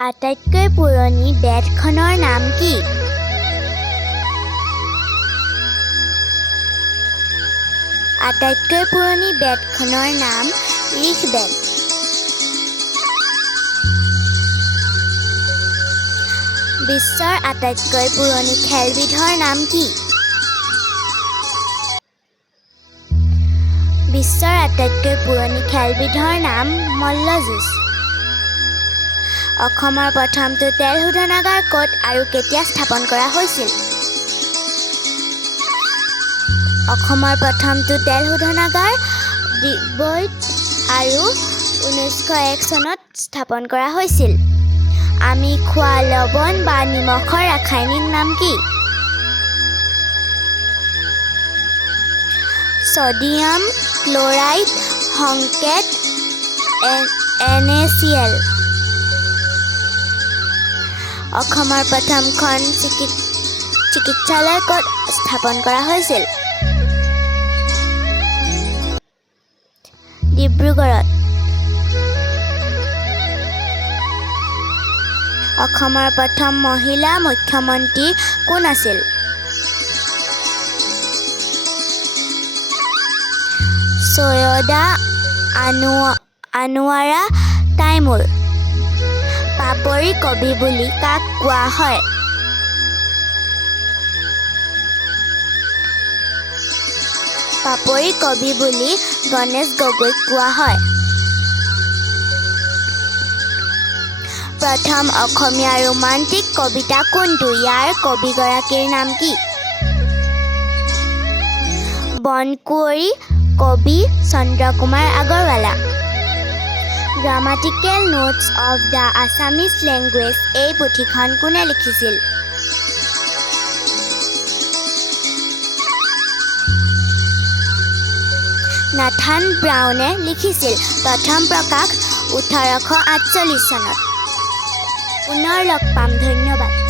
আটাইতকৈ পুৰণি বেদখনৰ নাম কি? আটাইতকৈ পুৰণি বেদখনৰ নাম ঋগ্বেদ। বিশ্বৰ আটাইতকৈ পুৰণি খেলবিধৰ নাম কি? বিশ্বৰ আটাইতকৈ পুৰণি খেলবিধৰ নাম মল্লযুঁজ। অসমৰ প্ৰথমটো তেল শোধনাগাৰ ক'ত আৰু কেতিয়া স্থাপন কৰা হৈছিল? অসমৰ প্ৰথমটো তেল শোধনাগাৰ ডিগবৈত আৰু 1901 চনত স্থাপন কৰা হৈছিল। আমি খোৱা লৱণ বা নিমখৰ ৰাসায়নিক নাম কি? ছডিয়াম ক্লৰাইড সংকেত NaCl। অসমৰ প্ৰথমখন চিকিৎসালয় ক'ত স্থাপন কৰা হৈছিল? ডিব্ৰুগড়ত। অসমৰ প্ৰথম মহিলা মুখ্যমন্ত্ৰী কোন আছিল? সৈয়দা আনোৱাৰা তাইমুৰ। পাপৰি কবি বুলি কাক কোৱা হয়? পাপৰি কবি বুলি গণেশ গগৈক কোৱা হয়। প্ৰথম অসমীয়া ৰোমান্টিক কবিতা কোনটো? ইয়াৰ কবিগৰাকীৰ নাম কি? বনকুঁৱৰী কবি Chandra Kumar Agarwala. Grammatical notes of the Assamese language এই পুথিখন কোনে লিখিছিল? নাথান ব্ৰাউনে লিখিছিল। প্ৰথম প্ৰকাশ 1848 চনত। পুনৰ লগ পাম, ধন্যবাদ।